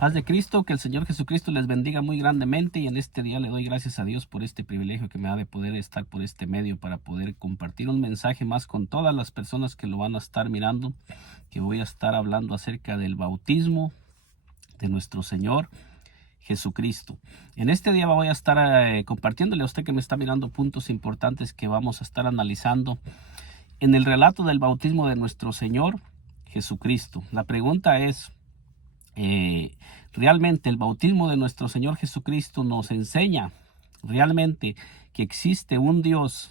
Paz de Cristo, que el Señor Jesucristo les bendiga muy grandemente, y en este día le doy gracias a Dios por este privilegio que me da de poder estar por este medio para poder compartir un mensaje más con todas las personas que lo van a estar mirando, que voy a estar hablando acerca del bautismo de nuestro Señor Jesucristo. En este día voy a estar compartiéndole a usted que me está mirando puntos importantes que vamos a estar analizando en el relato del bautismo de nuestro Señor Jesucristo. La pregunta es, ¿realmente el bautismo de nuestro Señor Jesucristo nos enseña realmente que existe un Dios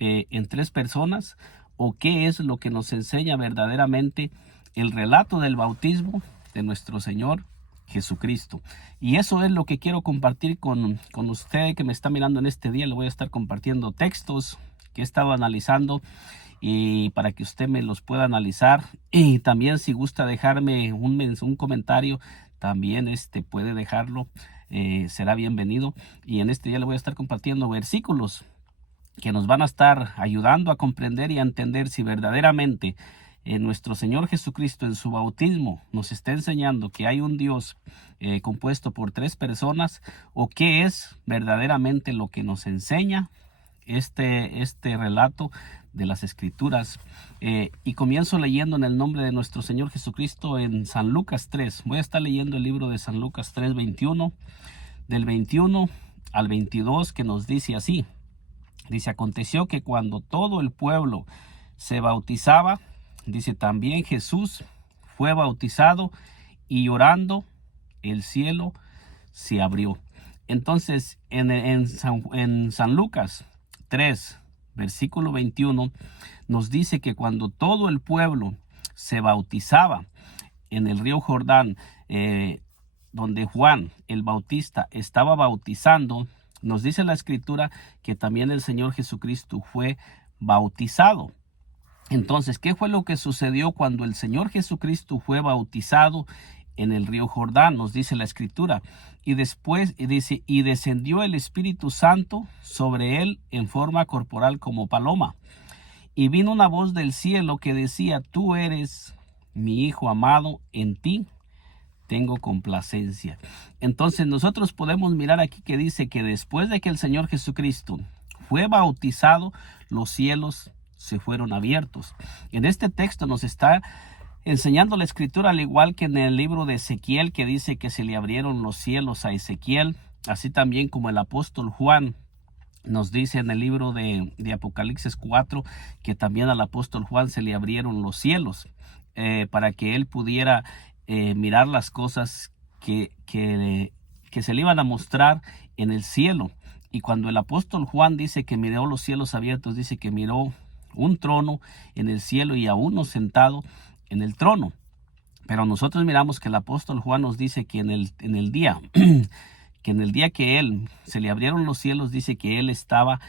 en tres personas? ¿O qué es lo que nos enseña verdaderamente el relato del bautismo de nuestro Señor Jesucristo? Y eso es lo que quiero compartir con usted que me está mirando en este día. Le voy a estar compartiendo textos que he estado analizando, y para que usted me los pueda analizar, y también si gusta dejarme un comentario, también puede dejarlo, será bienvenido. Y en este día le voy a estar compartiendo versículos que nos van a estar ayudando a comprender y a entender si verdaderamente nuestro Señor Jesucristo en su bautismo nos está enseñando que hay un Dios compuesto por tres personas, o qué es verdaderamente lo que nos enseña este relato de las Escrituras. Y comienzo leyendo en el nombre de nuestro Señor Jesucristo en San Lucas 3. Voy a estar leyendo el libro de San Lucas 3, 21, del 21 al 22, que nos dice así. Dice: aconteció que cuando todo el pueblo se bautizaba, dice, también Jesús fue bautizado, y llorando el cielo se abrió. Entonces, en San Lucas 3, versículo 21, nos dice que cuando todo el pueblo se bautizaba en el río Jordán, donde Juan el Bautista estaba bautizando, nos dice la Escritura que también el Señor Jesucristo fue bautizado. Entonces, ¿qué fue lo que sucedió cuando el Señor Jesucristo fue bautizado en el río Jordán? Nos dice la Escritura: y después dice, y descendió el Espíritu Santo sobre él en forma corporal como paloma. Y vino una voz del cielo que decía: tú eres mi Hijo amado, en ti tengo complacencia. Entonces nosotros podemos mirar aquí que dice que después de que el Señor Jesucristo fue bautizado, los cielos se fueron abiertos. En este texto nos está enseñando la Escritura, al igual que en el libro de Ezequiel, que dice que se le abrieron los cielos a Ezequiel, así también como el apóstol Juan nos dice en el libro de Apocalipsis 4, que también al apóstol Juan se le abrieron los cielos para que él pudiera mirar las cosas que se le iban a mostrar en el cielo. Y cuando el apóstol Juan dice que miró los cielos abiertos, dice que miró un trono en el cielo y a uno sentado en el trono. Pero nosotros miramos que el apóstol Juan nos dice que en el día que en el día que él se le abrieron los cielos, dice que él estaba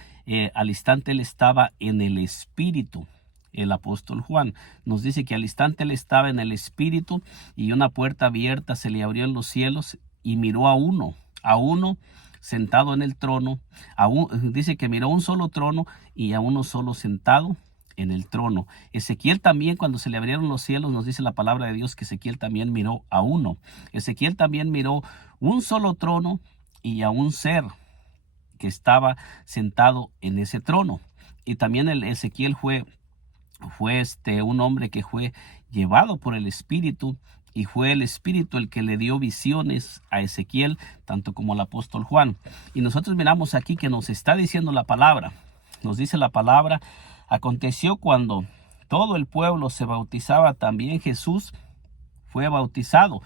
al instante él estaba en el Espíritu. El apóstol Juan nos dice que al instante él estaba en el Espíritu, y una puerta abierta se le abrió en los cielos, y miró a uno sentado en el trono. Dice que miró un solo trono y a uno solo sentado en el trono. Ezequiel también, cuando se le abrieron los cielos, nos dice la palabra de Dios que Ezequiel también miró a uno. Ezequiel también miró un solo trono y a un ser que estaba sentado en ese trono. Y también el Ezequiel fue un hombre que fue llevado por el Espíritu, y fue el Espíritu el que le dio visiones a Ezequiel, tanto como al apóstol Juan. Y nosotros miramos aquí que nos está diciendo la palabra. Nos dice la palabra: aconteció cuando todo el pueblo se bautizaba, también Jesús fue bautizado.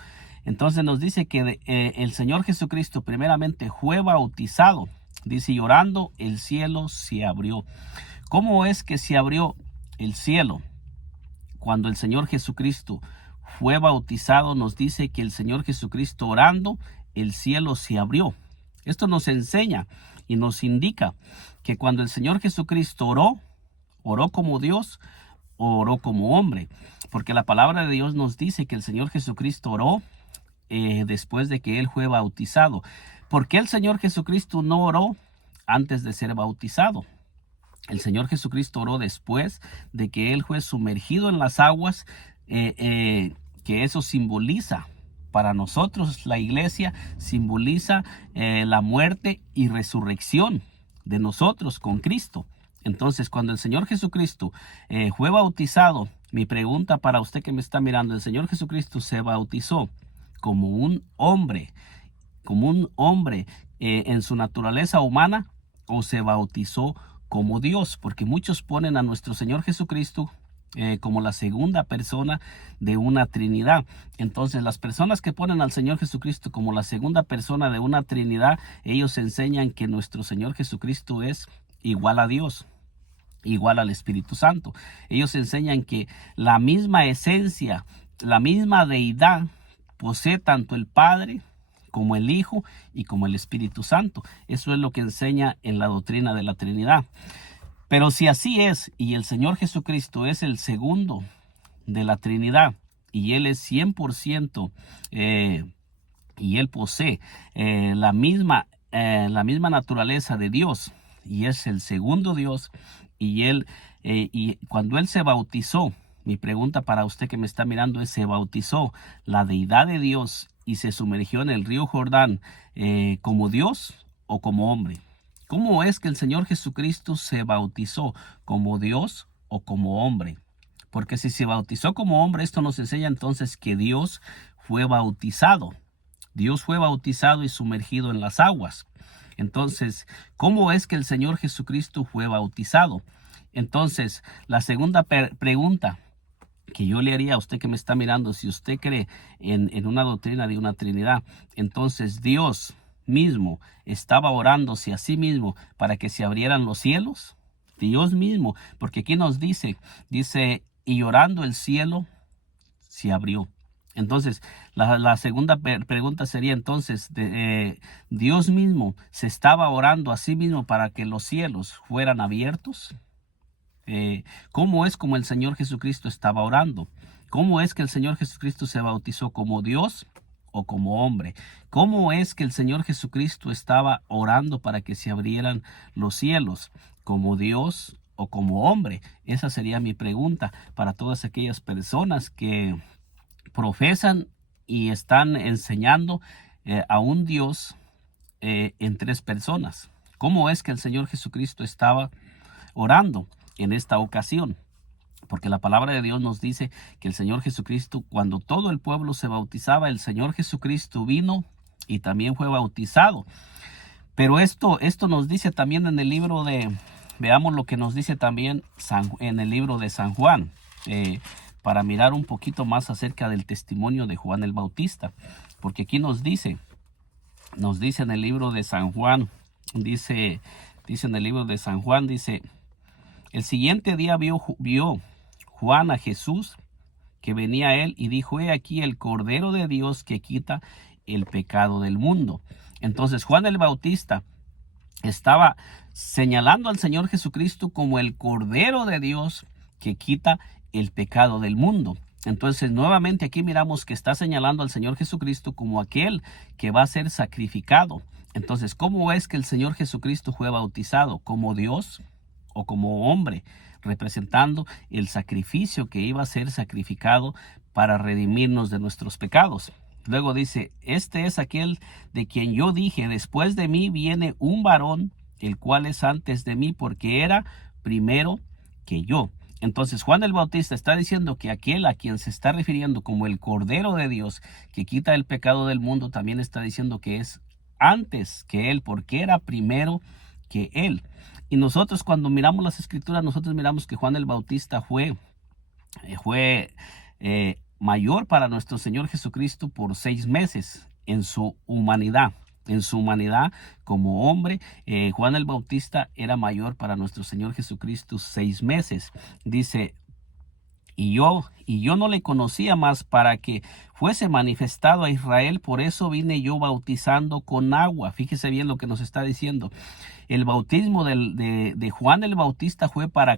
Entonces nos dice que el Señor Jesucristo primeramente fue bautizado. Dice: llorando el cielo se abrió. ¿Cómo es que se abrió el cielo? Cuando el Señor Jesucristo fue bautizado, nos dice que el Señor Jesucristo orando, el cielo se abrió. Esto nos enseña y nos indica que cuando el Señor Jesucristo oró como Dios, oró como hombre, porque la palabra de Dios nos dice que el Señor Jesucristo oró después de que él fue bautizado. ¿Por qué el Señor Jesucristo no oró antes de ser bautizado? El Señor Jesucristo oró después de que él fue sumergido en las aguas, que eso simboliza Para nosotros la iglesia simboliza la muerte y resurrección de nosotros con Cristo. Entonces, cuando el Señor Jesucristo fue bautizado, mi pregunta para usted que me está mirando, ¿el Señor Jesucristo se bautizó como un hombre en su naturaleza humana, o se bautizó como Dios? Porque muchos ponen a nuestro Señor Jesucristo como la segunda persona de una Trinidad. Entonces, las personas que ponen al Señor Jesucristo como la segunda persona de una Trinidad, ellos enseñan que nuestro Señor Jesucristo es igual a Dios, igual al Espíritu Santo. Ellos enseñan que la misma esencia, la misma deidad posee tanto el Padre como el Hijo y como el Espíritu Santo. Eso es lo que enseña en la doctrina de la Trinidad. Pero si así es, y el Señor Jesucristo es el segundo de la Trinidad, y Él es 100%, y Él posee la misma naturaleza de Dios, y es el segundo Dios, y cuando Él se bautizó, mi pregunta para usted que me está mirando es, ¿se bautizó la deidad de Dios y se sumergió en el río Jordán como Dios o como hombre? ¿Cómo es que el Señor Jesucristo se bautizó? ¿Como Dios o como hombre? Porque si se bautizó como hombre, esto nos enseña entonces que Dios fue bautizado. Dios fue bautizado y sumergido en las aguas. Entonces, ¿cómo es que el Señor Jesucristo fue bautizado? Entonces, la segunda pregunta que yo le haría a usted que me está mirando, si usted cree en una doctrina de una Trinidad, entonces Dios mismo estaba orándose a sí mismo para que se abrieran los cielos. Dios mismo, porque aquí nos dice, y orando el cielo se abrió. Entonces, la segunda pregunta sería entonces, ¿Dios mismo se estaba orando a sí mismo para que los cielos fueran abiertos? ¿Cómo es como el Señor Jesucristo estaba orando? ¿Cómo es que el Señor Jesucristo se bautizó como Dios o como hombre? ¿Cómo es que el Señor Jesucristo estaba orando para que se abrieran los cielos? ¿Como Dios o como hombre? Esa sería mi pregunta para todas aquellas personas que profesan y están enseñando a un Dios en tres personas. ¿Cómo es que el Señor Jesucristo estaba orando en esta ocasión? Porque la palabra de Dios nos dice que el Señor Jesucristo, cuando todo el pueblo se bautizaba, el Señor Jesucristo vino y también fue bautizado. Pero esto nos dice también en el libro veamos lo que nos dice también en el libro de San Juan, para mirar un poquito más acerca del testimonio de Juan el Bautista. Porque aquí nos dice en el libro de San Juan, dice en el libro de San Juan, el siguiente día vio Juan a Jesús que venía a él y dijo: he aquí el Cordero de Dios que quita el pecado del mundo. Entonces Juan el Bautista estaba señalando al Señor Jesucristo como el Cordero de Dios que quita el pecado del mundo. Entonces nuevamente aquí miramos que está señalando al Señor Jesucristo como aquel que va a ser sacrificado. Entonces, ¿cómo es que el Señor Jesucristo fue bautizado? ¿Como Dios o como hombre? Representando el sacrificio que iba a ser sacrificado para redimirnos de nuestros pecados. Luego dice: este es aquel de quien yo dije: después de mí viene un varón, el cual es antes de mí, porque era primero que yo. Entonces Juan el Bautista está diciendo que aquel a quien se está refiriendo como el Cordero de Dios que quita el pecado del mundo, también está diciendo que es antes que él, porque era primero que él. Y nosotros, cuando miramos las escrituras, nosotros miramos que Juan el Bautista fue mayor para nuestro Señor Jesucristo por 6 meses en su humanidad. En su humanidad como hombre, Juan el Bautista era mayor para nuestro Señor Jesucristo 6 meses. Dice: y yo no le conocía más para que fuese manifestado a Israel, por eso vine yo bautizando con agua. Fíjese bien lo que nos está diciendo. El bautismo de Juan el Bautista fue para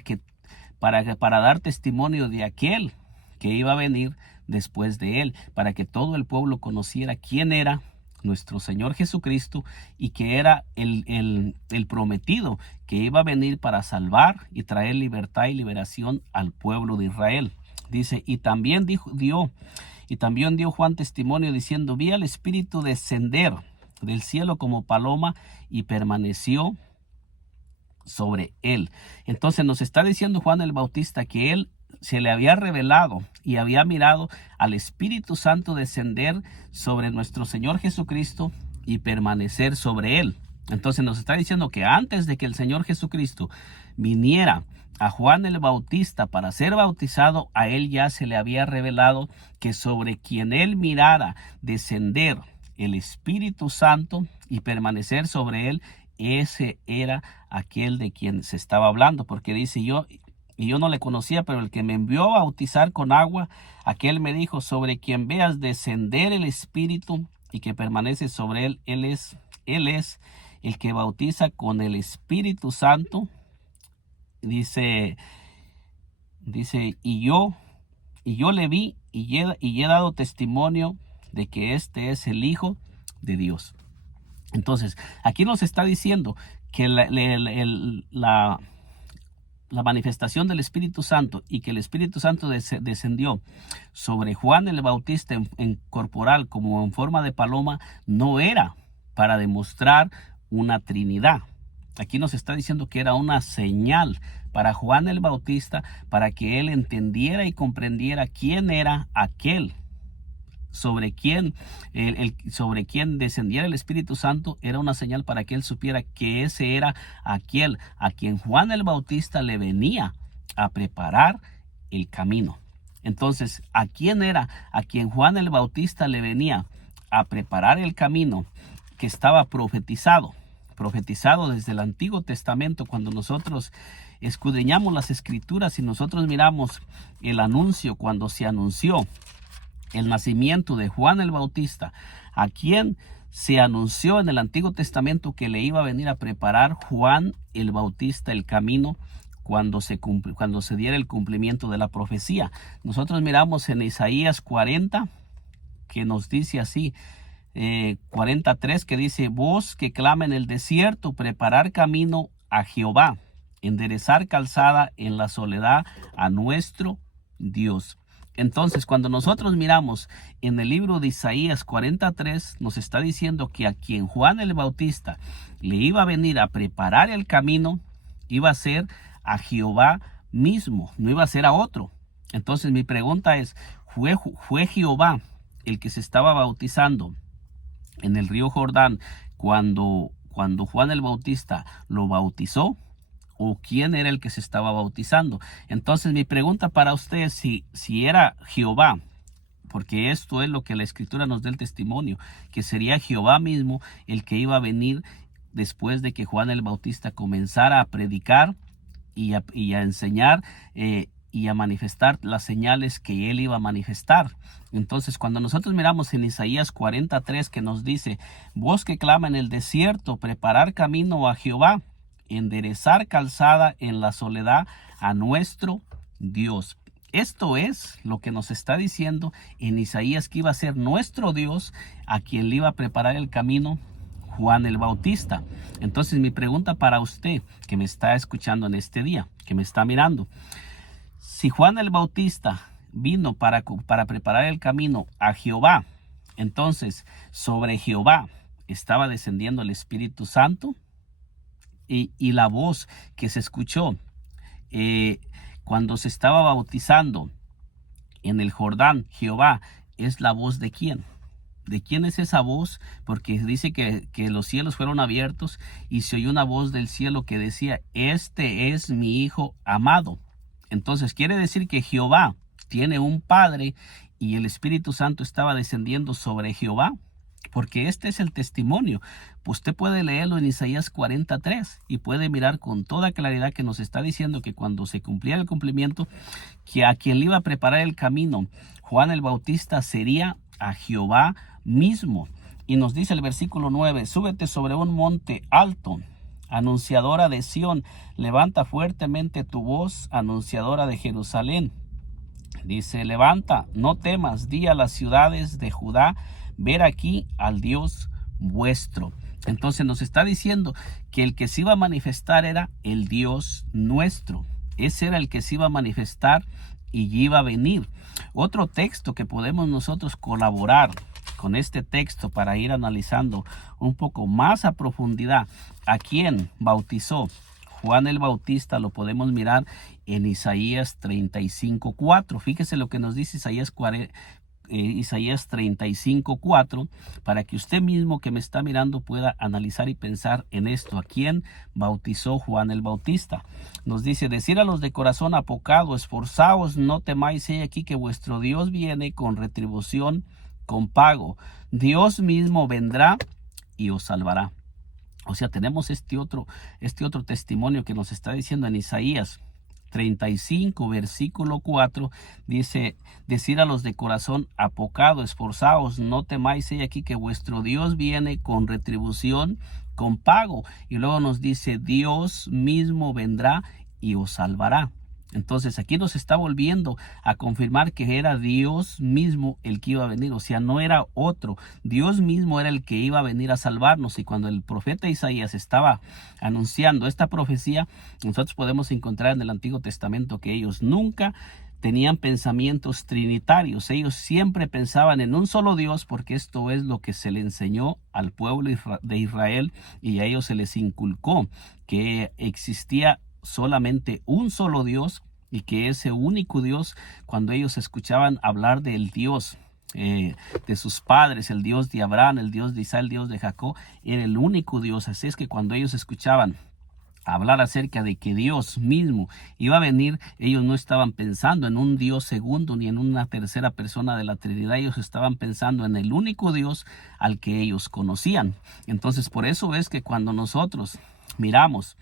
dar testimonio de aquel que iba a venir después de él, para que todo el pueblo conociera quién era nuestro Señor Jesucristo y que era el prometido que iba a venir para salvar y traer libertad y liberación al pueblo de Israel. Dice: y también dio Y también dio Juan testimonio diciendo: vi al Espíritu descender del cielo como paloma y permaneció sobre él. Entonces nos está diciendo Juan el Bautista que él se le había revelado y había mirado al Espíritu Santo descender sobre nuestro Señor Jesucristo y permanecer sobre él. Entonces nos está diciendo que antes de que el Señor Jesucristo viniera a Juan el Bautista para ser bautizado, a él ya se le había revelado que sobre quien él mirara descender el Espíritu Santo y permanecer sobre él, ese era aquel de quien se estaba hablando, porque dice: yo no le conocía, pero el que me envió a bautizar con agua, aquel me dijo: sobre quien veas descender el Espíritu y que permanece sobre él, él es el que bautiza con el Espíritu Santo. Dice, y yo le vi y he dado testimonio de que este es el Hijo de Dios. Entonces, aquí nos está diciendo que la manifestación del Espíritu Santo y que el Espíritu Santo descendió sobre Juan el Bautista en corporal como en forma de paloma, no era para demostrar una Trinidad. Aquí nos está diciendo que era una señal para Juan el Bautista, para que él entendiera y comprendiera quién era aquel sobre quien descendiera el Espíritu Santo. Era una señal para que él supiera que ese era aquel a quien Juan el Bautista le venía a preparar el camino. Entonces, ¿a quién era a quien Juan el Bautista le venía a preparar el camino? Que estaba profetizado desde el Antiguo Testamento. Cuando nosotros escudriñamos las Escrituras y nosotros miramos el anuncio, cuando se anunció el nacimiento de Juan el Bautista, a quien se anunció en el Antiguo Testamento que le iba a venir a preparar Juan el Bautista el camino cuando se diera el cumplimiento de la profecía. Nosotros miramos en Isaías 40, que nos dice así, 43, que dice: voz que clama en el desierto, preparar camino a Jehová, enderezar calzada en la soledad a nuestro Dios. Entonces, cuando nosotros miramos en el libro de Isaías 43, nos está diciendo que a quien Juan el Bautista le iba a venir a preparar el camino, iba a ser a Jehová mismo, no iba a ser a otro. Entonces mi pregunta es: ¿fue Jehová el que se estaba bautizando en el río Jordán cuando Juan el Bautista lo bautizó? ¿O quién era el que se estaba bautizando? Entonces mi pregunta para usted es si era Jehová, porque esto es lo que la Escritura nos da el testimonio, que sería Jehová mismo el que iba a venir después de que Juan el Bautista comenzara a predicar y a enseñar y a manifestar las señales que él iba a manifestar. Entonces, cuando nosotros miramos en Isaías 43, que nos dice: voz que clama en el desierto, preparar camino a Jehová, enderezar calzada en la soledad a nuestro Dios. Esto es lo que nos está diciendo en Isaías, que iba a ser nuestro Dios a quien le iba a preparar el camino Juan el Bautista. Entonces mi pregunta para usted que me está escuchando en este día, que me está mirando: si Juan el Bautista vino para preparar el camino a Jehová, entonces sobre Jehová estaba descendiendo el Espíritu Santo. Y la voz que se escuchó cuando se estaba bautizando en el Jordán, Jehová, ¿es la voz de quién? ¿De quién es esa voz? Porque dice que los cielos fueron abiertos y se oyó una voz del cielo que decía: este es mi Hijo amado. Entonces quiere decir que Jehová tiene un Padre y el Espíritu Santo estaba descendiendo sobre Jehová. Porque este es el testimonio. Usted puede leerlo en Isaías 43 y puede mirar con toda claridad que nos está diciendo que cuando se cumplía el cumplimiento, que a quien le iba a preparar el camino Juan el Bautista sería a Jehová mismo. Y nos dice el versículo 9: súbete sobre un monte alto, anunciadora de Sión, levanta fuertemente tu voz, anunciadora de Jerusalén. Dice: levanta, no temas, di a las ciudades de Judá: ver aquí al Dios vuestro. Entonces nos está diciendo que el que se iba a manifestar era el Dios nuestro. Ese era el que se iba a manifestar y iba a venir. Otro texto que podemos nosotros colaborar con este texto para ir analizando un poco más a profundidad a quién bautizó Juan el Bautista, lo podemos mirar en Isaías 35:4. Fíjese lo que nos dice Isaías 35:4, para que usted mismo que me está mirando pueda analizar y pensar en esto. ¿A quién bautizó Juan el Bautista? Nos dice: decir a los de corazón apocado, esforzaos, no temáis, he aquí que vuestro Dios viene con retribución, con pago. Dios mismo vendrá y os salvará. O sea, tenemos este otro testimonio que nos está diciendo en Isaías 35, versículo 4, dice: decir a los de corazón apocado, esforzaos, no temáis, he aquí que vuestro Dios viene con retribución, con pago. Y luego nos dice: Dios mismo vendrá y os salvará. Entonces aquí nos está volviendo a confirmar que era Dios mismo el que iba a venir, o sea, no era otro. Dios mismo era el que iba a venir a salvarnos. Y cuando el profeta Isaías estaba anunciando esta profecía, nosotros podemos encontrar en el Antiguo Testamento que ellos nunca tenían pensamientos trinitarios. Ellos siempre pensaban en un solo Dios, porque esto es lo que se le enseñó al pueblo de Israel, y a ellos se les inculcó que existía solamente un solo Dios, y que ese único Dios, cuando ellos escuchaban hablar del Dios de sus padres, el Dios de Abraham, el Dios de Isaac, el Dios de Jacob, era el único Dios. Así es que cuando ellos escuchaban hablar acerca de que Dios mismo iba a venir, ellos no estaban pensando en un Dios segundo ni en una tercera persona de la Trinidad. Ellos estaban pensando en el único Dios al que ellos conocían. Entonces, por eso es que cuando nosotros miramos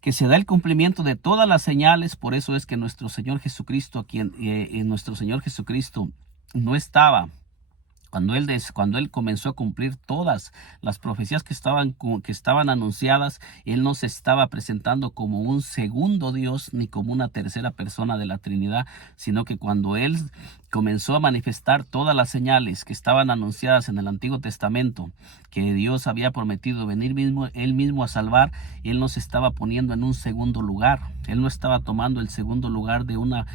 que se da el cumplimiento de todas las señales, por eso es que nuestro Señor Jesucristo, nuestro Señor Jesucristo no estaba, cuando él comenzó a cumplir todas las profecías que estaban anunciadas, él no se estaba presentando como un segundo Dios ni como una tercera persona de la Trinidad, sino que cuando él comenzó a manifestar todas las señales que estaban anunciadas en el Antiguo Testamento, que Dios había prometido venir él mismo a salvar, él no se estaba poniendo en un segundo lugar. Él no estaba tomando el segundo lugar de una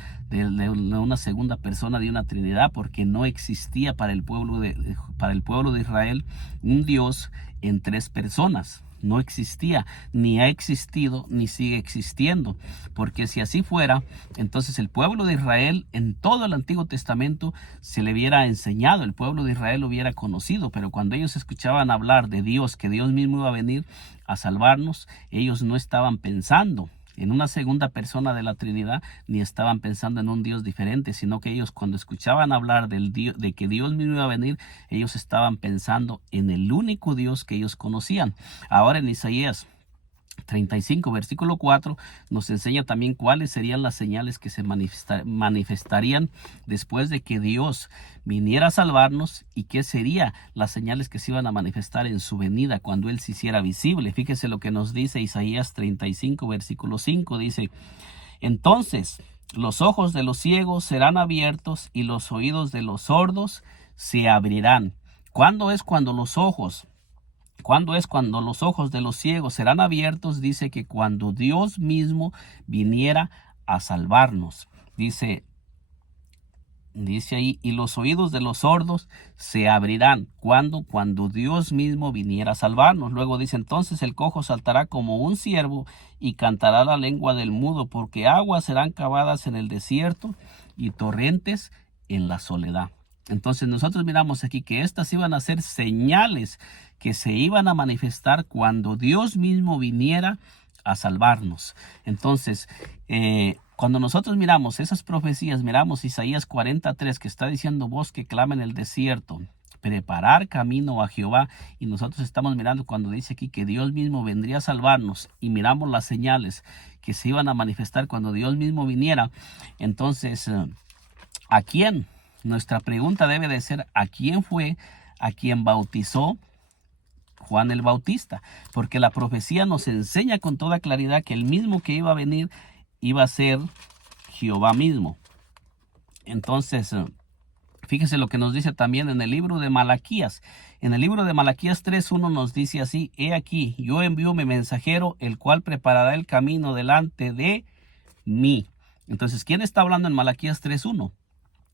segunda persona de una Trinidad, porque no existía para el pueblo de Israel un Dios en tres personas. No existía, ni ha existido, ni sigue existiendo. Porque si así fuera, entonces el pueblo de Israel en todo el Antiguo Testamento se le hubiera enseñado, el pueblo de Israel lo hubiera conocido. Pero cuando ellos escuchaban hablar de Dios, que Dios mismo iba a venir a salvarnos, ellos no estaban pensando en una segunda persona de la Trinidad, ni estaban pensando en un Dios diferente, sino que ellos, cuando escuchaban hablar de que Dios mismo iba a venir, ellos estaban pensando en el único Dios que ellos conocían. Ahora en Isaías 35, versículo 4, nos enseña también cuáles serían las señales que se manifestarían después de que Dios viniera a salvarnos, y qué serían las señales que se iban a manifestar en su venida cuando Él se hiciera visible. Fíjese lo que nos dice Isaías 35, versículo 5, dice: entonces los ojos de los ciegos serán abiertos y los oídos de los sordos se abrirán. ¿Cuándo es cuando los ojos de los ciegos serán abiertos? Dice que cuando Dios mismo viniera a salvarnos. Dice ahí: y los oídos de los sordos se abrirán. Cuando Dios mismo viniera a salvarnos. Luego dice: entonces el cojo saltará como un ciervo y cantará la lengua del mudo, porque aguas serán cavadas en el desierto y torrentes en la soledad. Entonces nosotros miramos aquí que estas iban a ser señales que se iban a manifestar cuando Dios mismo viniera a salvarnos. Entonces, cuando nosotros miramos esas profecías, miramos Isaías 43, que está diciendo: voz que clama en el desierto, preparar camino a Jehová. Y nosotros estamos mirando cuando dice aquí que Dios mismo vendría a salvarnos, y miramos las señales que se iban a manifestar cuando Dios mismo viniera. Entonces, ¿a quién? Nuestra pregunta debe de ser: ¿a quién fue a quien bautizó Juan el Bautista? Porque la profecía nos enseña con toda claridad que el mismo que iba a venir iba a ser Jehová mismo. Entonces, fíjese lo que nos dice también en el libro de Malaquías. En el libro de Malaquías 3:1 nos dice así: he aquí, yo envío mi mensajero, el cual preparará el camino delante de mí. Entonces, ¿quién está hablando en Malaquías 3:1?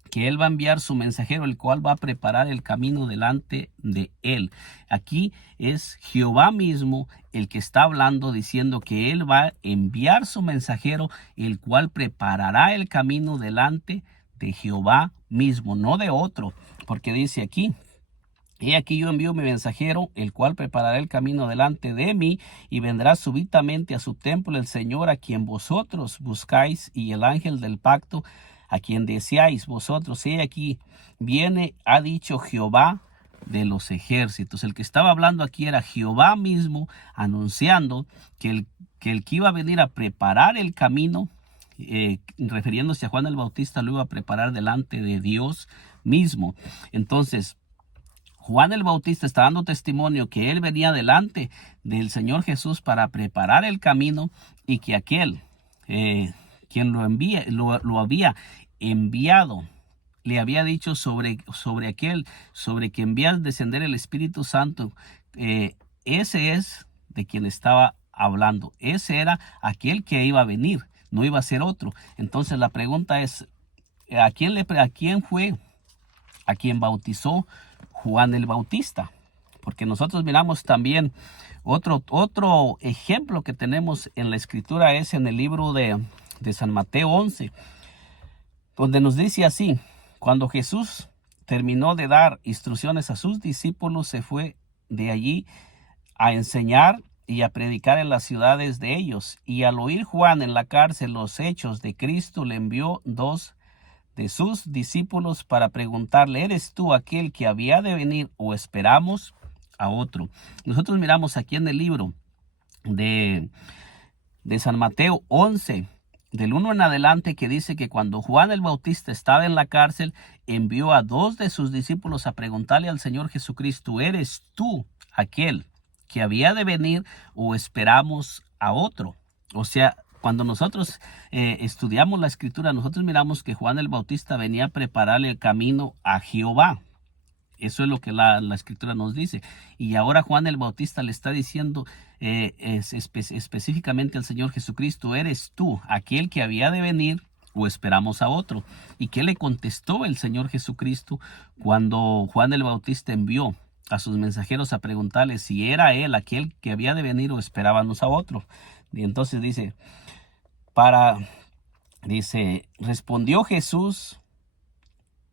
Que él va a enviar su mensajero, el cual va a preparar el camino delante de él. Aquí es Jehová mismo el que está hablando, diciendo que él va a enviar su mensajero, el cual preparará el camino delante de Jehová mismo, no de otro, porque dice aquí: he aquí yo envío mi mensajero, el cual preparará el camino delante de mí, y vendrá súbitamente a su templo el Señor a quien vosotros buscáis, y el ángel del pacto a quien deseáis vosotros. He aquí viene, ha dicho Jehová de los ejércitos. El que estaba hablando aquí era Jehová mismo, anunciando que el que iba a venir a preparar el camino, refiriéndose a Juan el Bautista, lo iba a preparar delante de Dios mismo. Entonces, Juan el Bautista está dando testimonio que él venía delante del Señor Jesús para preparar el camino, y que aquel quien lo había enviado, le había dicho sobre que envía al descender el Espíritu Santo. Ese es de quien estaba hablando. Ese era aquel que iba a venir, no iba a ser otro. Entonces la pregunta es: ¿a quién fue a quien bautizó Juan el Bautista? Porque nosotros miramos también otro ejemplo que tenemos en la Escritura, es en el libro de San Mateo 11, donde nos dice así: cuando Jesús terminó de dar instrucciones a sus discípulos, se fue de allí a enseñar y a predicar en las ciudades de ellos. Y al oír Juan en la cárcel los hechos de Cristo, le envió dos de sus discípulos para preguntarle: ¿eres tú aquel que había de venir, o esperamos a otro? Nosotros miramos aquí en el libro de San Mateo 11, del 1 en adelante, que dice que cuando Juan el Bautista estaba en la cárcel, envió a dos de sus discípulos a preguntarle al Señor Jesucristo: ¿eres tú aquel que había de venir, o esperamos a otro? O sea, cuando nosotros estudiamos la Escritura, nosotros miramos que Juan el Bautista venía a prepararle el camino a Jehová. Eso es lo que la Escritura nos dice. Y ahora Juan el Bautista le está diciendo específicamente al Señor Jesucristo: ¿eres tú aquel que había de venir, o esperamos a otro? ¿Y qué le contestó el Señor Jesucristo cuando Juan el Bautista envió a sus mensajeros a preguntarle si era él aquel que había de venir, o esperábamos a otro? Y entonces respondió Jesús.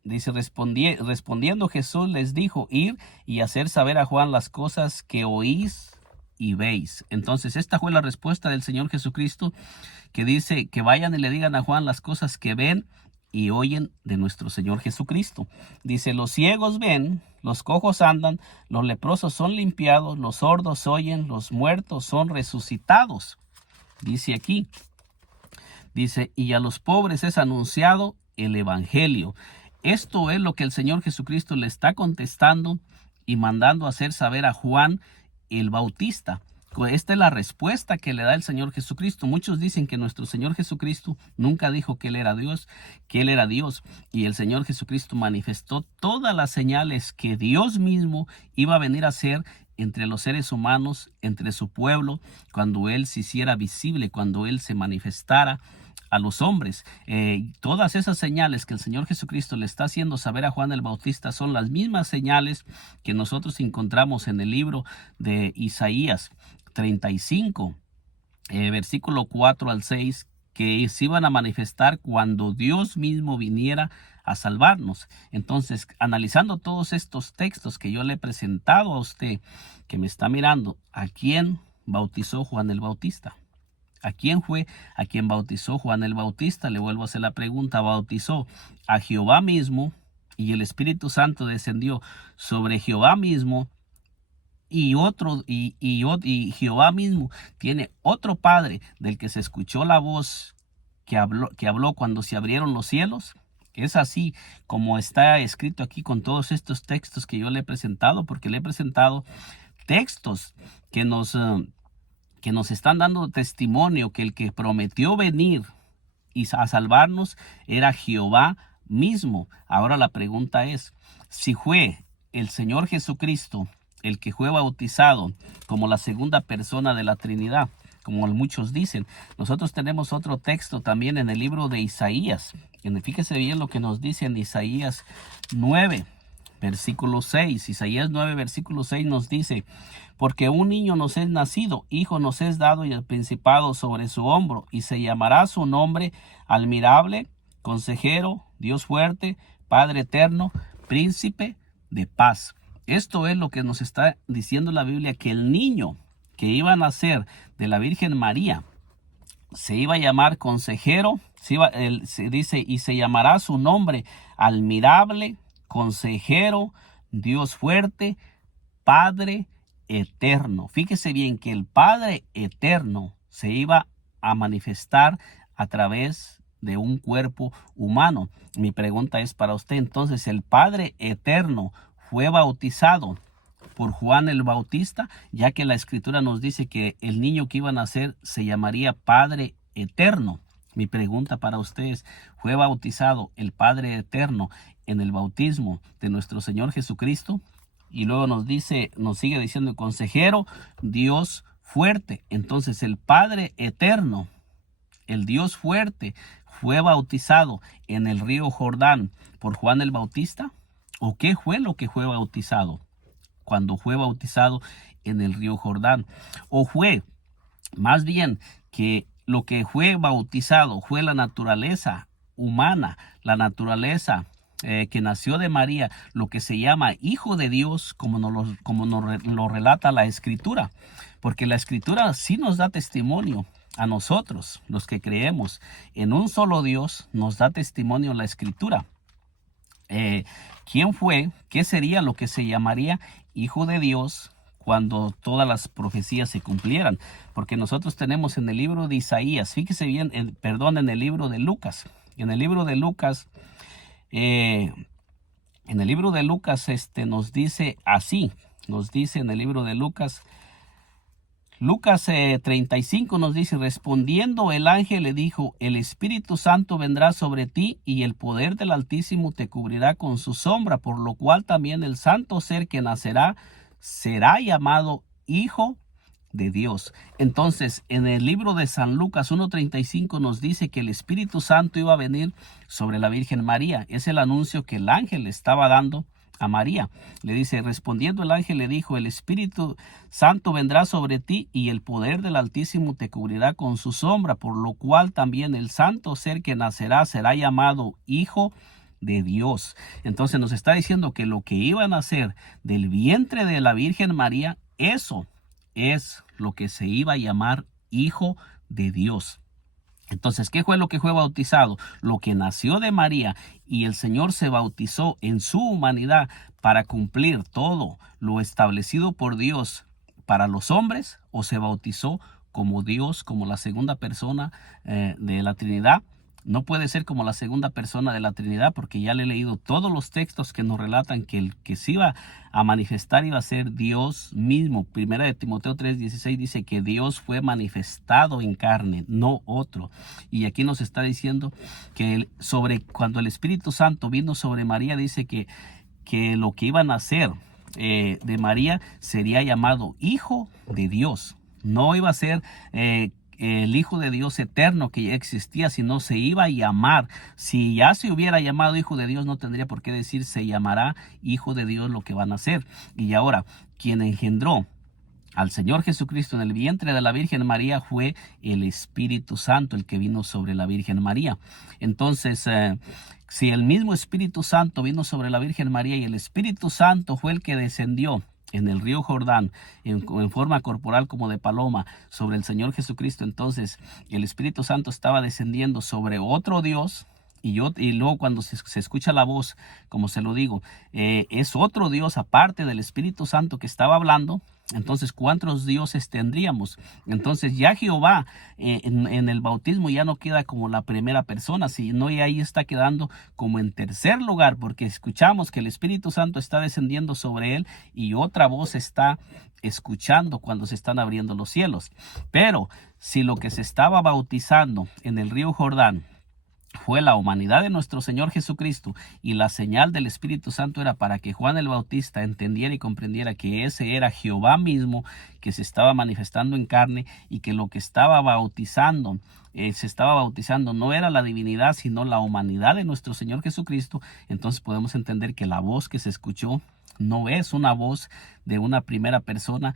Respondiendo Jesús les dijo: ir y hacer saber a Juan las cosas que oís y veis. Entonces esta fue la respuesta del Señor Jesucristo, que dice que vayan y le digan a Juan las cosas que ven y oyen de nuestro Señor Jesucristo. Dice: los ciegos ven, los cojos andan, los leprosos son limpiados, los sordos oyen, los muertos son resucitados. Dice aquí, y a los pobres es anunciado el evangelio. Esto es lo que el Señor Jesucristo le está contestando y mandando hacer saber a Juan el Bautista. Esta es la respuesta que le da el Señor Jesucristo. Muchos dicen que nuestro Señor Jesucristo nunca dijo que Él era Dios, y el Señor Jesucristo manifestó todas las señales que Dios mismo iba a venir a hacer entre los seres humanos, entre su pueblo, cuando Él se hiciera visible, cuando Él se manifestara a los hombres. Todas esas señales que el Señor Jesucristo le está haciendo saber a Juan el Bautista son las mismas señales que nosotros encontramos en el libro de Isaías 35, versículo 4 al 6, que se iban a manifestar cuando Dios mismo viniera a salvarnos. Entonces, analizando todos estos textos que yo le he presentado a usted, que me está mirando, ¿a quién bautizó Juan el Bautista? ¿A quién fue a quien bautizó Juan el Bautista? Le vuelvo a hacer la pregunta. Bautizó a Jehová mismo, y el Espíritu Santo descendió sobre Jehová mismo, y Jehová mismo tiene otro Padre del que se escuchó la voz que habló cuando se abrieron los cielos. Es así como está escrito aquí con todos estos textos que yo le he presentado, porque le he presentado textos que nos están dando testimonio que el que prometió venir y a salvarnos era Jehová mismo. Ahora la pregunta es: si fue el Señor Jesucristo el que fue bautizado como la segunda persona de la Trinidad, como muchos dicen. Nosotros tenemos otro texto también en el libro de Isaías. Fíjese bien lo que nos dice en Isaías 9, versículo 6. Isaías 9, versículo 6 nos dice: porque un niño nos es nacido, hijo nos es dado, y el principado sobre su hombro, y se llamará su nombre Admirable, Consejero, Dios fuerte, Padre eterno, Príncipe de paz. Esto es lo que nos está diciendo la Biblia, que el niño que iba a nacer de la Virgen María se iba a llamar Consejero, se dice, y se llamará su nombre Admirable, Consejero, Dios fuerte, Padre eterno. Fíjese bien que el Padre eterno se iba a manifestar a través de un cuerpo humano. Mi pregunta es para usted, entonces, ¿el Padre eterno fue bautizado por Juan el Bautista? Ya que la Escritura nos dice que el niño que iba a nacer se llamaría Padre eterno. Mi pregunta para ustedes: ¿fue bautizado el Padre eterno en el bautismo de nuestro Señor Jesucristo? Y luego nos sigue diciendo: Consejero, Dios fuerte. Entonces el Padre eterno, el Dios fuerte, ¿fue bautizado en el río Jordán por Juan el Bautista? ¿O qué fue lo que fue bautizado cuando fue bautizado en el río Jordán? ¿O fue más bien que lo que fue bautizado fue la naturaleza humana, la naturaleza que nació de María, lo que se llama Hijo de Dios, como nos lo relata la Escritura? Porque la Escritura sí nos da testimonio a nosotros, los que creemos en un solo Dios, nos da testimonio la Escritura. ¿Quién fue? ¿Qué sería lo que se llamaría Hijo de Dios cuando todas las profecías se cumplieran? Porque nosotros tenemos en el libro de Isaías, fíjese bien, en el libro de Lucas. En el libro de Lucas, nos dice así, nos dice en el libro de Lucas 35 nos dice: respondiendo el ángel le dijo: el Espíritu Santo vendrá sobre ti, y el poder del Altísimo te cubrirá con su sombra, por lo cual también el santo ser que nacerá será llamado Hijo de Dios. Entonces, en el libro de San Lucas 1:35 nos dice que el Espíritu Santo iba a venir sobre la Virgen María. Es el anuncio que el ángel le estaba dando a María. Le dice: respondiendo el ángel le dijo: el Espíritu Santo vendrá sobre ti, y el poder del Altísimo te cubrirá con su sombra, por lo cual también el santo ser que nacerá será llamado Hijo de Dios. Entonces nos está diciendo que lo que iba a nacer del vientre de la Virgen María, eso es lo que se iba a llamar Hijo de Dios. Entonces, ¿qué fue lo que fue bautizado? Lo que nació de María, y el Señor se bautizó en su humanidad para cumplir todo lo establecido por Dios para los hombres, o se bautizó como Dios, como la segunda persona de la Trinidad. No puede ser como la segunda persona de la Trinidad, porque ya le he leído todos los textos que nos relatan que el que se iba a manifestar iba a ser Dios mismo. Primera de Timoteo 3:16 dice que Dios fue manifestado en carne, no otro. Y aquí nos está diciendo que cuando el Espíritu Santo vino sobre María, dice que lo que iba a nacer de María sería llamado Hijo de Dios. No iba a ser el Hijo de Dios eterno que ya existía, sino se iba a llamar. Si ya se hubiera llamado Hijo de Dios, no tendría por qué decir se llamará Hijo de Dios lo que van a hacer. Y ahora, quien engendró al Señor Jesucristo en el vientre de la Virgen María fue el Espíritu Santo, el que vino sobre la Virgen María. Entonces, si el mismo Espíritu Santo vino sobre la Virgen María, y el Espíritu Santo fue el que descendió en el río Jordán en forma corporal como de paloma sobre el Señor Jesucristo, entonces el Espíritu Santo estaba descendiendo sobre otro Dios. Y luego cuando se escucha la voz, como se lo digo, es otro Dios aparte del Espíritu Santo que estaba hablando. Entonces, ¿cuántos dioses tendríamos? Entonces ya Jehová en el bautismo ya no queda como la primera persona, sino y ahí está quedando como en tercer lugar, porque escuchamos que el Espíritu Santo está descendiendo sobre él, y otra voz está escuchando cuando se están abriendo los cielos. Pero si lo que se estaba bautizando en el río Jordán fue la humanidad de nuestro Señor Jesucristo, y la señal del Espíritu Santo era para que Juan el Bautista entendiera y comprendiera que ese era Jehová mismo que se estaba manifestando en carne, y que lo que estaba bautizando, se estaba bautizando no era la divinidad sino la humanidad de nuestro Señor Jesucristo. Entonces podemos entender que la voz que se escuchó no es una voz de una primera persona,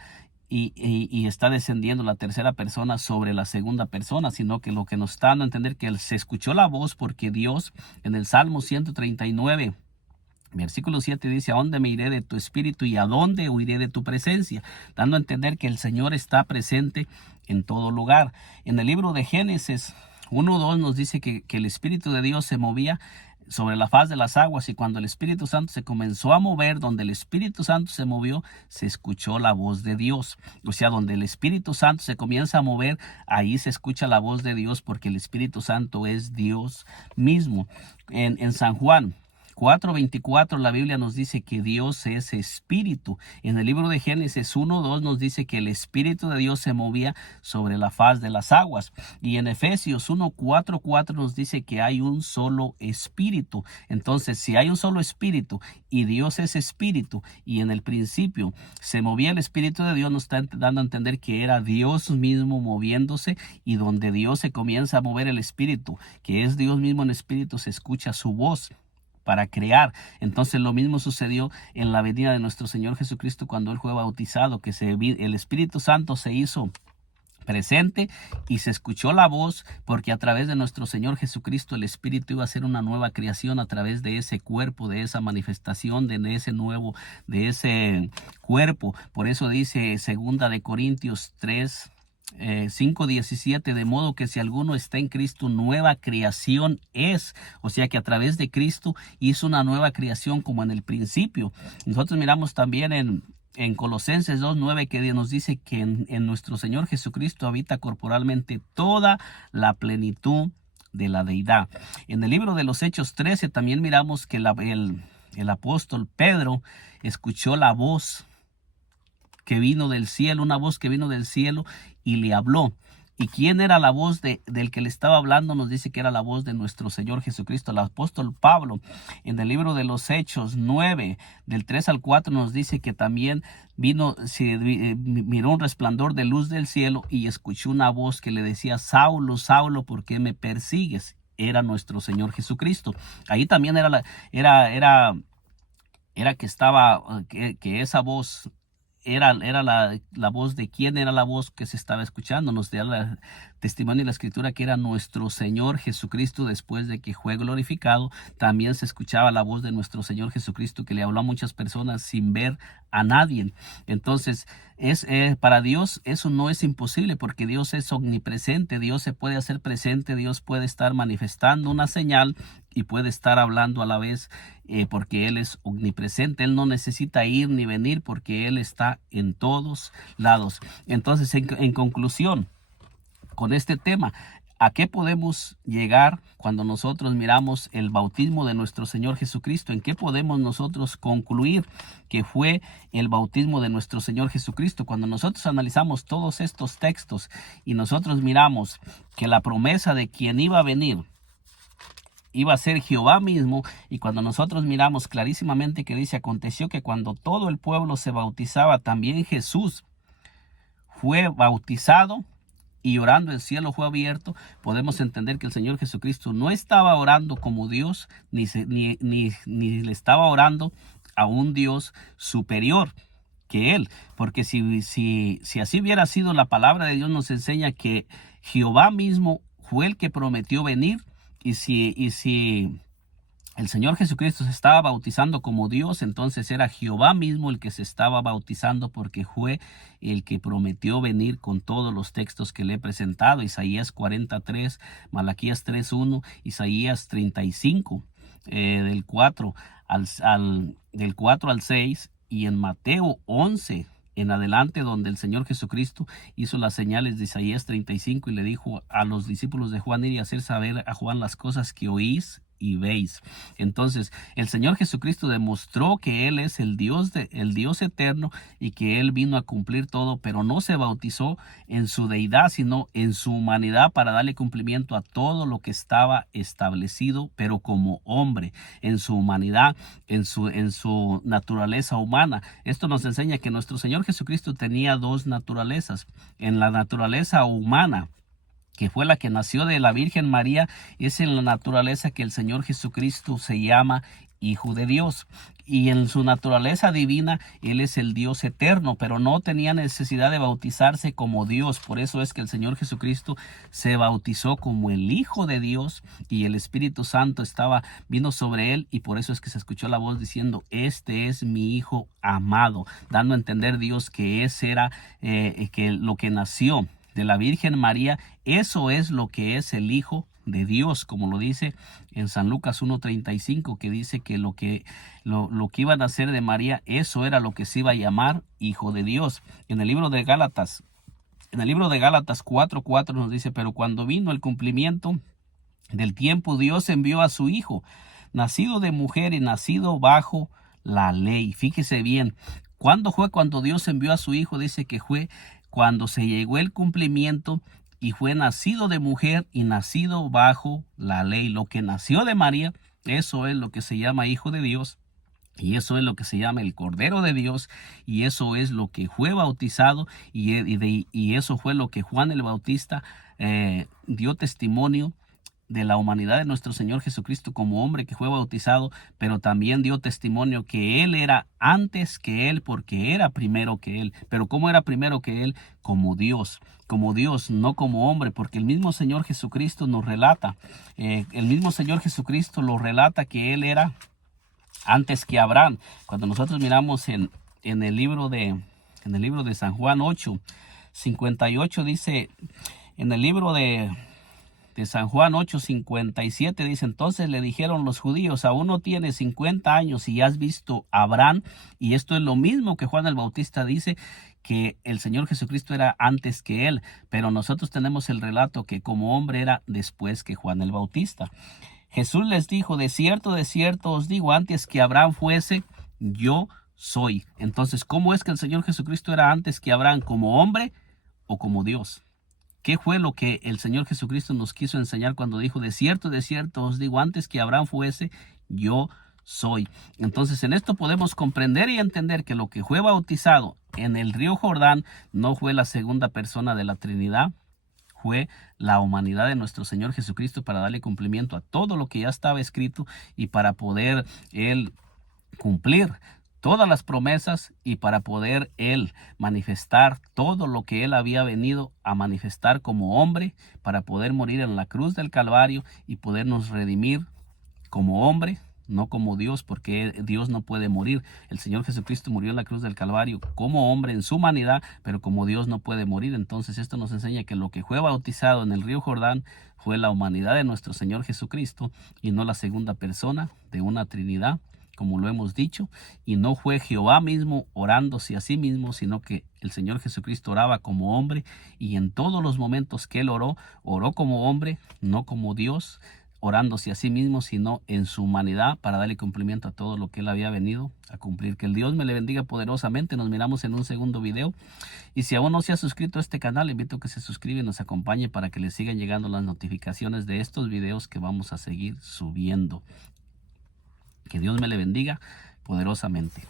y está descendiendo la tercera persona sobre la segunda persona, sino que lo que nos está dando a entender que se escuchó la voz, porque Dios en el Salmo 139 versículo 7 dice: ¿a dónde me iré de tu espíritu y a dónde huiré de tu presencia? Dando a entender que el Señor está presente en todo lugar. En el libro de Génesis 1:2 nos dice que el Espíritu de Dios se movía sobre la faz de las aguas, y cuando el Espíritu Santo se comenzó a mover, donde el Espíritu Santo se movió, se escuchó la voz de Dios. O sea, donde el Espíritu Santo se comienza a mover, ahí se escucha la voz de Dios, porque el Espíritu Santo es Dios mismo. En San Juan 4:24 la Biblia nos dice que Dios es espíritu. En el libro de Génesis 1:2 nos dice que el Espíritu de Dios se movía sobre la faz de las aguas. Y en Efesios 1:4 nos dice que hay un solo espíritu. Entonces, si hay un solo espíritu y Dios es espíritu, y en el principio se movía el Espíritu de Dios, nos está dando a entender que era Dios mismo moviéndose, y donde Dios se comienza a mover el Espíritu, que es Dios mismo en espíritu, se escucha su voz para crear. Entonces lo mismo sucedió en la venida de nuestro Señor Jesucristo cuando Él fue bautizado, que el Espíritu Santo se hizo presente y se escuchó la voz, porque a través de nuestro Señor Jesucristo el Espíritu iba a hacer una nueva creación a través de ese cuerpo, de esa manifestación, de ese cuerpo. Por eso dice 2 Corintios 5:17, de modo que si alguno está en Cristo, nueva creación es. O sea que a través de Cristo hizo una nueva creación como en el principio. Nosotros miramos también en Colosenses 2:9 que nos dice que en nuestro Señor Jesucristo habita corporalmente toda la plenitud de la deidad. En el libro de los Hechos 13 también miramos que el apóstol Pedro escuchó la voz que vino del cielo, una voz que vino del cielo y le habló. ¿Y quién era la voz del que le estaba hablando? Nos dice que era la voz de nuestro Señor Jesucristo. El apóstol Pablo, en el libro de los Hechos 9, del 3 al 4, nos dice que también miró un resplandor de luz del cielo y escuchó una voz que le decía: Saulo, Saulo, ¿por qué me persigues? Era nuestro Señor Jesucristo. Ahí también era que estaba, que esa voz era la voz de quién era la voz que se estaba escuchando. Nos da la testimonio de la Escritura que era nuestro Señor Jesucristo. Después de que fue glorificado, también se escuchaba la voz de nuestro Señor Jesucristo, que le habló a muchas personas sin ver a nadie. Entonces, para Dios eso no es imposible, porque Dios es omnipresente. Dios se puede hacer presente, Dios puede estar manifestando una señal y puede estar hablando a la vez, porque Él es omnipresente. Él no necesita ir ni venir, porque Él está en todos lados. Entonces, en conclusión, con este tema, ¿a qué podemos llegar cuando nosotros miramos el bautismo de nuestro Señor Jesucristo? ¿En qué podemos nosotros concluir que fue el bautismo de nuestro Señor Jesucristo? Cuando nosotros analizamos todos estos textos y nosotros miramos que la promesa de quien iba a venir iba a ser Jehová mismo, y cuando nosotros miramos clarísimamente que dice: aconteció que cuando todo el pueblo se bautizaba, también Jesús fue bautizado, y orando el cielo fue abierto, podemos entender que el Señor Jesucristo no estaba orando como Dios, ni le estaba orando a un Dios superior que Él, porque si así hubiera sido, la palabra de Dios nos enseña que Jehová mismo fue el que prometió venir. Y si el Señor Jesucristo se estaba bautizando como Dios, entonces era Jehová mismo el que se estaba bautizando, porque fue el que prometió venir con todos los textos que le he presentado: Isaías 43, Malaquías 3:1, Isaías 35, del 4 al 6, y en Mateo 11 en adelante, donde el Señor Jesucristo hizo las señales de Isaías 35 y le dijo a los discípulos de Juan: ir y hacer saber a Juan las cosas que oís y veis. Entonces, el Señor Jesucristo demostró que Él es el Dios eterno y que Él vino a cumplir todo, pero no se bautizó en su deidad, sino en su humanidad para darle cumplimiento a todo lo que estaba establecido, pero como hombre, en su humanidad, en su naturaleza humana. Esto nos enseña que nuestro Señor Jesucristo tenía dos naturalezas. En la naturaleza humana, que fue la que nació de la Virgen María, es en la naturaleza que el Señor Jesucristo se llama Hijo de Dios. Y en su naturaleza divina, Él es el Dios eterno, pero no tenía necesidad de bautizarse como Dios. Por eso es que el Señor Jesucristo se bautizó como el Hijo de Dios y el Espíritu Santo vino sobre Él, y por eso es que se escuchó la voz diciendo: este es mi Hijo amado, dando a entender Dios que ese era que lo que nació de la Virgen María, eso es lo que es el Hijo de Dios, como lo dice en San Lucas 1:35, que dice que lo que iba a nacer de María, eso era lo que se iba a llamar Hijo de Dios. En el libro de Gálatas 4:4 nos dice: pero cuando vino el cumplimiento del tiempo, Dios envió a su Hijo, nacido de mujer y nacido bajo la ley. Fíjese bien, ¿cuándo fue cuando Dios envió a su Hijo? Dice que fue cuando se llegó el cumplimiento y fue nacido de mujer y nacido bajo la ley. Lo que nació de María, eso es lo que se llama Hijo de Dios. Y eso es lo que se llama el Cordero de Dios, y eso es lo que fue bautizado, y eso fue lo que Juan el Bautista dio testimonio de la humanidad de nuestro Señor Jesucristo como hombre que fue bautizado, pero también dio testimonio que Él era antes que Él, porque era primero que Él. Pero ¿cómo era primero que Él? Como Dios, no como hombre, porque el mismo Señor Jesucristo nos relata, el mismo Señor Jesucristo lo relata que Él era antes que Abraham. Cuando nosotros miramos en el libro de San Juan 8:58, dice, en el libro de San Juan 8:57, dice: entonces le dijeron los judíos: aún no tienes 50 años y has visto a Abraham. Y esto es lo mismo que Juan el Bautista dice, que el Señor Jesucristo era antes que él, pero nosotros tenemos el relato que como hombre era después que Juan el Bautista. Jesús les dijo: de cierto os digo, antes que Abraham fuese, yo soy. Entonces, ¿cómo es que el Señor Jesucristo era antes que Abraham? ¿Como hombre o como Dios? ¿Qué fue lo que el Señor Jesucristo nos quiso enseñar cuando dijo: de cierto os digo, antes que Abraham fuese, yo soy? Entonces, en esto podemos comprender y entender que lo que fue bautizado en el río Jordán no fue la segunda persona de la Trinidad, fue la humanidad de nuestro Señor Jesucristo, para darle cumplimiento a todo lo que ya estaba escrito y para poder Él cumplir todas las promesas y para poder Él manifestar todo lo que Él había venido a manifestar como hombre, para poder morir en la cruz del Calvario y podernos redimir como hombre, no como Dios, porque Dios no puede morir. El Señor Jesucristo murió en la cruz del Calvario como hombre en su humanidad, pero como Dios no puede morir. Entonces esto nos enseña que lo que fue bautizado en el río Jordán fue la humanidad de nuestro Señor Jesucristo y no la segunda persona de una Trinidad, como lo hemos dicho, y no fue Jehová mismo orándose a sí mismo, sino que el Señor Jesucristo oraba como hombre, y en todos los momentos que Él oró como hombre, no como Dios, orándose a sí mismo, sino en su humanidad, para darle cumplimiento a todo lo que Él había venido a cumplir. Que el Dios me le bendiga poderosamente. Nos miramos en un segundo video. Y si aún no se ha suscrito a este canal, le invito a que se suscriba y nos acompañe para que le sigan llegando las notificaciones de estos videos que vamos a seguir subiendo. Que Dios me le bendiga poderosamente.